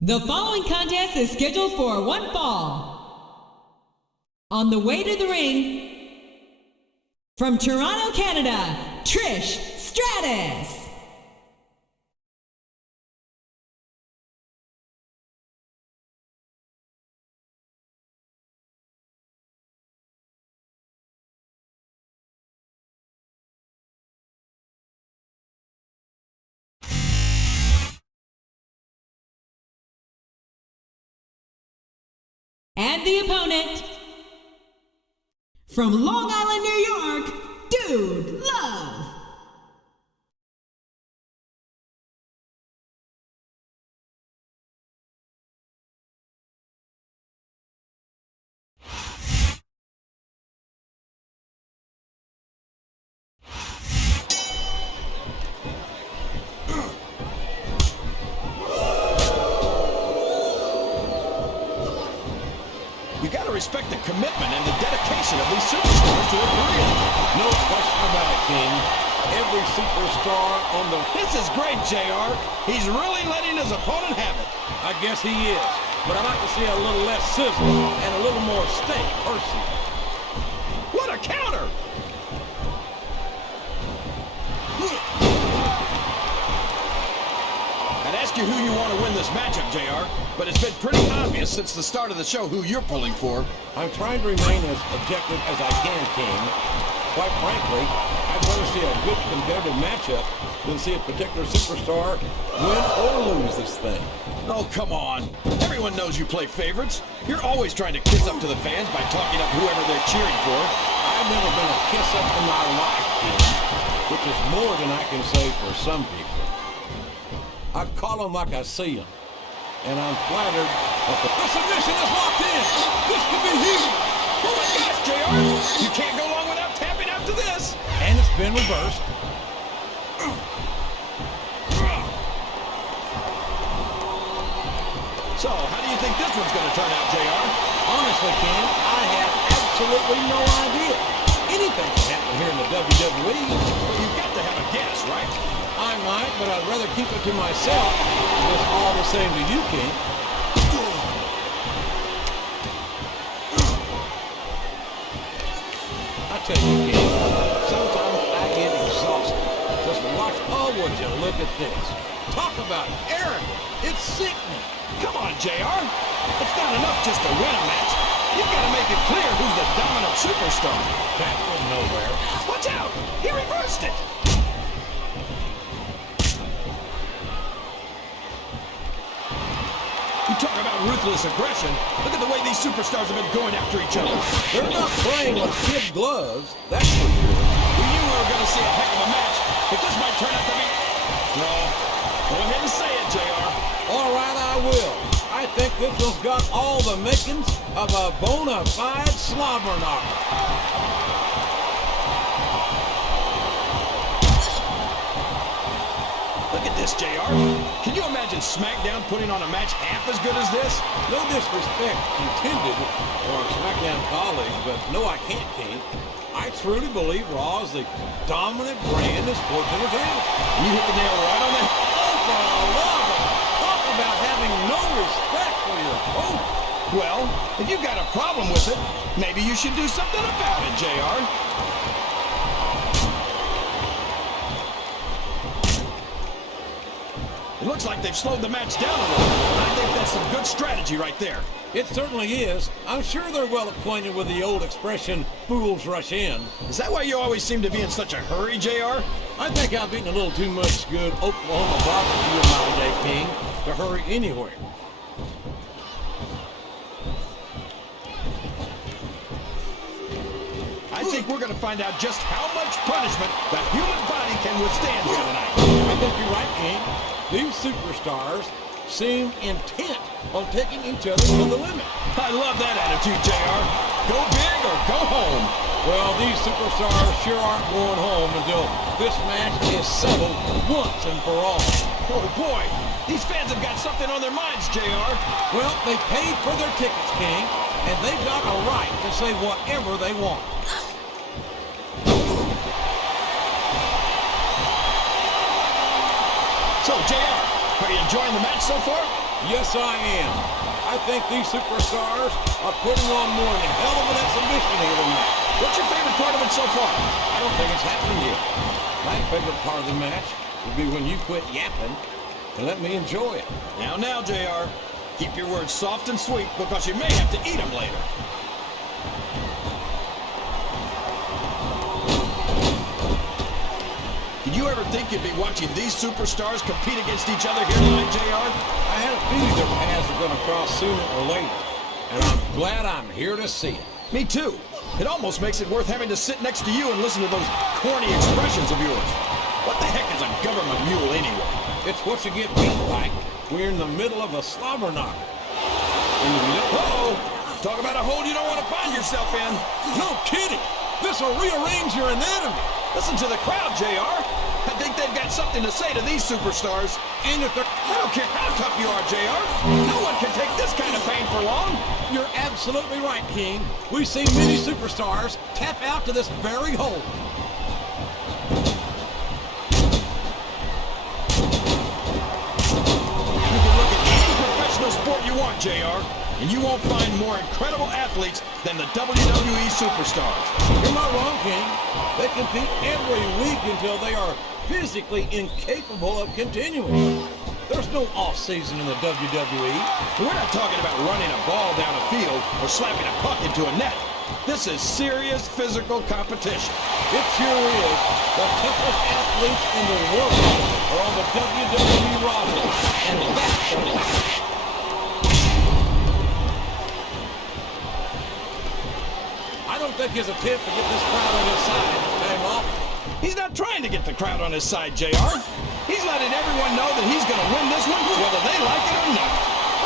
The following contest is scheduled for one fall. On the way to the ring, from Toronto, Canada, Trish Stratus. And the opponent, from Long Island, New York, Dude Love. You gotta respect the commitment and the dedication of these superstars to their career. No question about it, King. Every superstar on the... This is great, JR. He's really letting his opponent have it. I guess he is. But I'd like to see a little less sizzle and a little more steak, personally. What a counter! I'd ask you who you want to win this matchup, JR, but it's been pretty obvious since the start of the show who you're pulling for. I'm trying to remain as objective as I can, King. Quite frankly, I'd rather see a good competitive matchup than see a particular superstar win or lose this thing. Oh, come on. Everyone knows you play favorites. You're always trying to kiss up to the fans by talking up whoever they're cheering for. I've never been a kiss up in my life, King, which is more than I can say for some people. I call them like I see them, and I'm flattered that the submission is locked in. This could be huge. Oh my gosh, JR! You can't go long without tapping out to this. And it's been reversed. So, how do you think this one's going to turn out, JR? Honestly, King, I have absolutely no idea. Anything can happen here in the WWE. Well, you've got to have a guess, right? I might, but I'd rather keep it to myself. It's all the same to you, King. I tell you, King, sometimes I get exhausted. Just watch, oh, would you look at this. Talk about arrogant. It's sickening. Come on, JR. It's not enough just to win a match. You've got to make it clear who's the dominant superstar. That went nowhere. Watch out! He reversed it! You talk about ruthless aggression. Look at the way these superstars have been going after each other. They're not playing with kid gloves, that's for sure. We knew we were going to see a heck of a match, but this might turn out to be... No. Go ahead and say it, JR. All right, I will. I think this one's got all the makings of a bona fide slobber knocker. Look at this, JR. Can you imagine Smackdown putting on a match half as good as this? No disrespect intended for our Smackdown colleagues, but no, I can't, King. I truly believe Raw is the dominant brand in sports entertainment. You hit the nail right on the head. Oh, for the love of God. Talk about having no respect for your opponent. Well, if you've got a problem with it, maybe you should do something about it, JR. It looks like they've slowed the match down a little. I think that's some good strategy right there. It certainly is. I'm sure they're well acquainted with the old expression, fools rush in. Is that why you always seem to be in such a hurry, JR? I think I've eaten a little too much good Oklahoma barbecue in my day, King, to hurry anywhere. I think we're going to find out just how much punishment the human body can withstand here tonight. I think you're right, King. These superstars seem intent on taking each other to the limit. I love that attitude, JR. Go big or go home. Well, these superstars sure aren't going home until this match is settled once and for all. Oh, boy. These fans have got something on their minds, JR. Well, they paid for their tickets, King, and they've got a right to say whatever they want. So, JR, are you enjoying the match so far? Yes, I am. I think these superstars are putting on more than a hell of an exhibition here tonight. What's your favorite part of it so far? I don't think it's happened yet. My favorite part of the match would be when you quit yapping and let me enjoy it. Now, JR. Keep your words soft and sweet because you may have to eat them later. Did you ever think you'd be watching these superstars compete against each other here tonight, JR? I had a feeling their paths were going to cross sooner or later, and I'm glad I'm here to see it. Me too. It almost makes it worth having to sit next to you and listen to those corny expressions of yours. What the heck is a government mule anyway? It's what you get beat like. We're in the middle of a slobber knocker. Uh-oh! Talk about a hole you don't want to find yourself in. No kidding! This will rearrange your anatomy. Listen to the crowd, JR. I think they've got something to say to these superstars. And if they're... I don't care how tough you are, JR. No one can take this kind of pain for long. You're absolutely right, King. We've seen many superstars tap out to this very hole. You can look at any professional sport you want, JR, and you won't find more incredible athletes than the WWE superstars. You're not wrong, King. They compete every week until they are physically incapable of continuing. There's no off-season in the WWE. We're not talking about running a ball down a field or slapping a puck into a net. This is serious physical competition. It sure is. The toughest athletes in the world are on the WWE roster. And that's the fact. I don't think his attempt to get this crowd on his side came off. He's not trying to get the crowd on his side, JR. He's letting everyone know that he's going to win this one, whether they like it or not.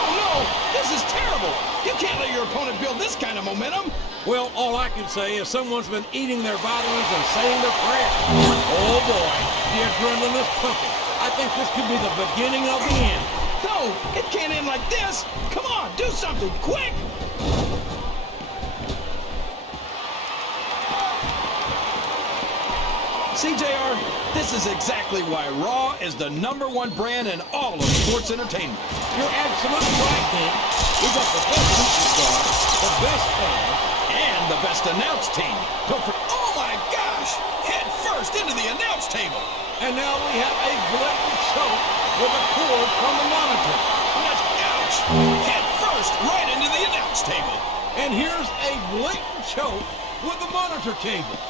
Oh, no! This is terrible! You can't let your opponent build this kind of momentum. Well, all I can say is someone's been eating their vitamins and saying their prayers. Oh, boy. The adrenaline is pumping. I think this could be the beginning of the end. No, it can't end like this. Come on, do something, quick! See, JR, this is exactly why Raw is the #1 brand in all of sports entertainment. You're absolutely right, King. We've got the best superstars, the best fans, and the best announce team. Oh my gosh! Head first into the announce table. And now we have a blatant choke with a cord from the monitor. Ouch! Head first right into the announce table. And here's a blatant choke with the monitor cable.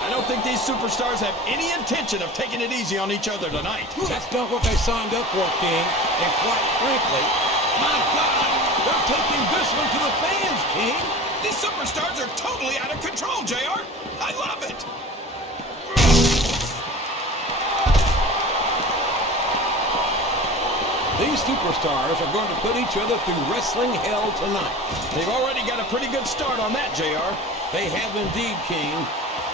I don't think these superstars have any intention of taking it easy on each other tonight. That's not what they signed up for, King. And quite frankly, my God, they're taking this one to the fans, King. These superstars are totally out of control, JR. I love it. These superstars are going to put each other through wrestling hell tonight. They've already got a pretty good start on that, JR. They have indeed, King.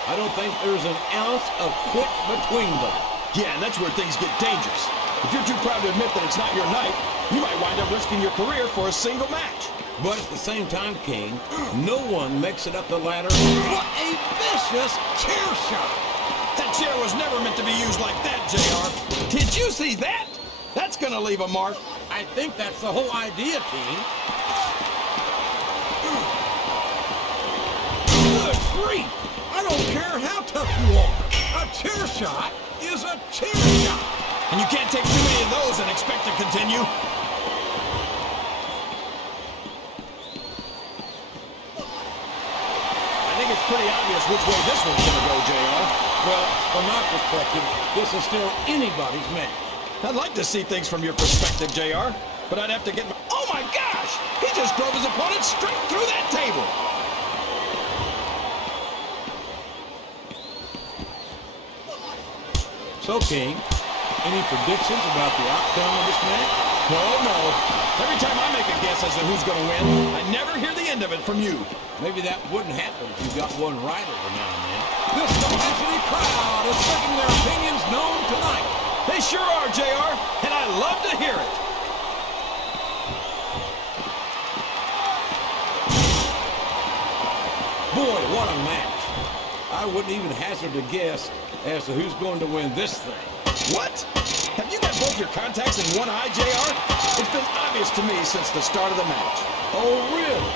I don't think there's an ounce of quit between them. Yeah, and that's where things get dangerous. If you're too proud to admit that it's not your night, you might wind up risking your career for a single match. But at the same time, King, no one makes it up the ladder. What a vicious chair shot! That chair was never meant to be used like that, JR. Did you see that? That's gonna leave a mark. I think that's the whole idea, King. Good grief! I don't care how tough you are. A chair shot is a chair shot. And you can't take too many of those and expect to continue. I think it's pretty obvious which way this one's gonna go, JR. Well, from my perspective, this is still anybody's match. I'd like to see things from your perspective, JR, but I'd have to get my... Oh my gosh! He just drove his opponent straight through that table! So, King, any predictions about the outcome of this match? No. Every time I make a guess as to who's going to win, I never hear the end of it from you. Maybe that wouldn't happen if you got one right every now and then. This Diversity crowd is making their opinions known tonight. They sure are, JR, and I love to hear it. Boy, what a match. I wouldn't even hazard a guess as to who's going to win this thing. What? Have you got both your contacts in one eye, JR? It's been obvious to me since the start of the match. Oh, really?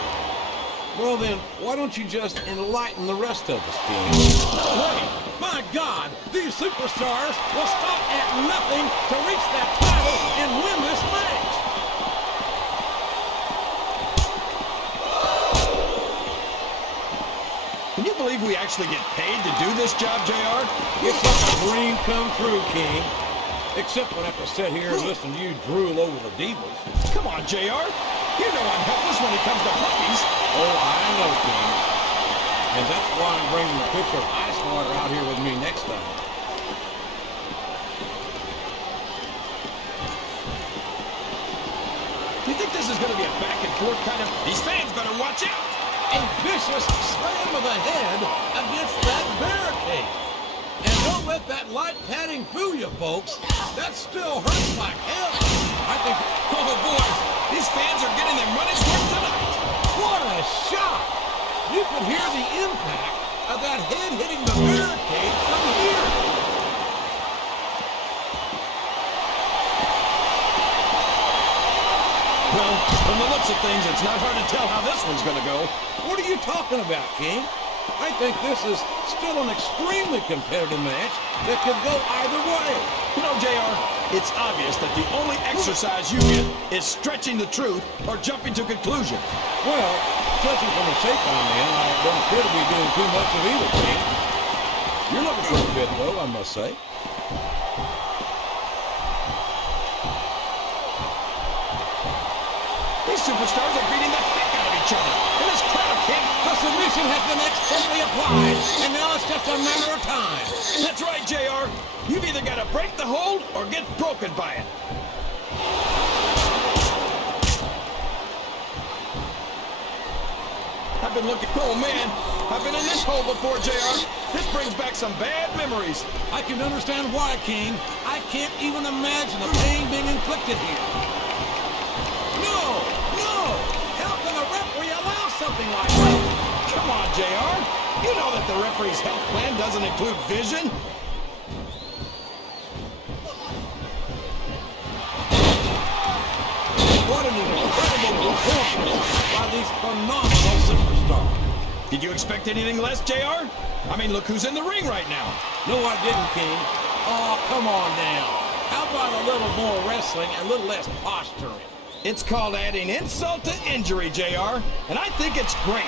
Well then, why don't you just enlighten the rest of us, King? No way! My God, these superstars will stop at nothing to reach that title and win this match! Can you believe we actually get paid to do this job, JR? It's like a dream come true, King. Except when I have to sit here and listen to you drool over the Divas. Come on, JR. You know I'm helpless when it comes to puppies. Oh, I know, King. And that's why I'm bringing a pitcher of ice water out here with me next time. Do you think this is going to be a back and forth kind of... These fans better watch out. A vicious slam of the head against that barricade. And don't let that light padding fool you, folks. That still hurts like hell. I think, Oh, boy. These fans are getting their money's worth tonight. what a shot! You could hear the impact of that head hitting the barricade from here. Well, from the looks of things, it's not hard to tell how this one's going to go. What are you talking about, King? I think this is still an extremely competitive match that could go either way. You know, JR, it's obvious that the only exercise you get is stretching the truth or jumping to conclusions. Well, judging from the shape I'm in, I don't appear to be doing too much of either, King. You're looking for a fit, though, I must say. These superstars are beating the heck out of each other. And this crowd can't... The submission has been expertly applied, and now it's just a matter of time. That's right, JR. You've either got to break the hold or get broken by it. I've been looking... Oh, man. I've been in this hole before, JR. This brings back some bad memories. I can understand why, King. I can't even imagine the pain being inflicted here. No! No! How can the referee allow something like that? Come on, JR. You know that the referee's health plan doesn't include vision. What an incredible performance by these phenomenal superstars. Did you expect anything less, JR? I mean, look who's in the ring right now. No, I didn't, King. Oh, come on now. How about a little more wrestling and a little less posturing? It's called adding insult to injury, JR, and I think it's great.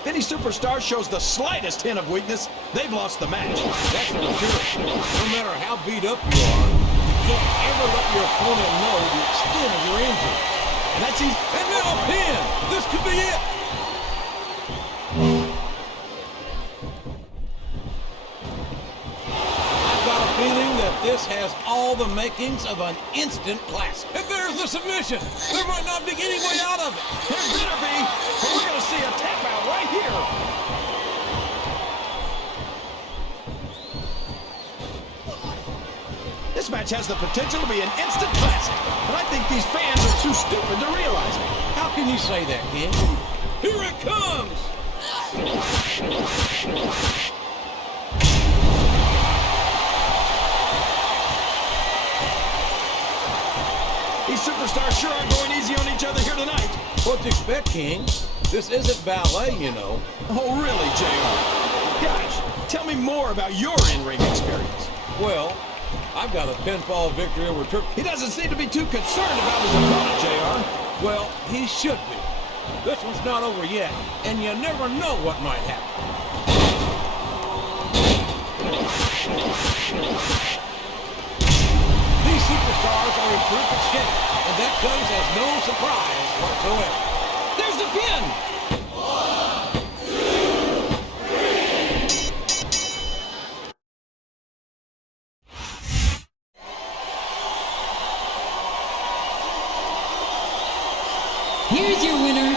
If any superstar shows the slightest hint of weakness, they've lost the match. That's for sure. No matter how beat up you are, you can't ever let your opponent know the extent of your injury. And that's easy. And now a pin! This could be it! Feeling that this has all the makings of an instant classic. And there's the submission. There might not be any way out of it. There better be, or we're going to see a tap out right here. This match has the potential to be an instant classic, but I think these fans are too stupid to realize it. How can you say that, King? Here it comes! These superstars sure are going easy on each other here tonight. What to expect, King? This isn't ballet, you know. Oh, really, JR? Gosh, tell me more about your in-ring experience. Well, I've got a pinfall victory over Trish. He doesn't seem to be too concerned about his opponent, JR. Well, he should be. This one's not over yet, and you never know what might happen. These superstars are in terrific shape, and that comes as no surprise whatsoever. There's the pin! 1, 2, 3. Here's your winner,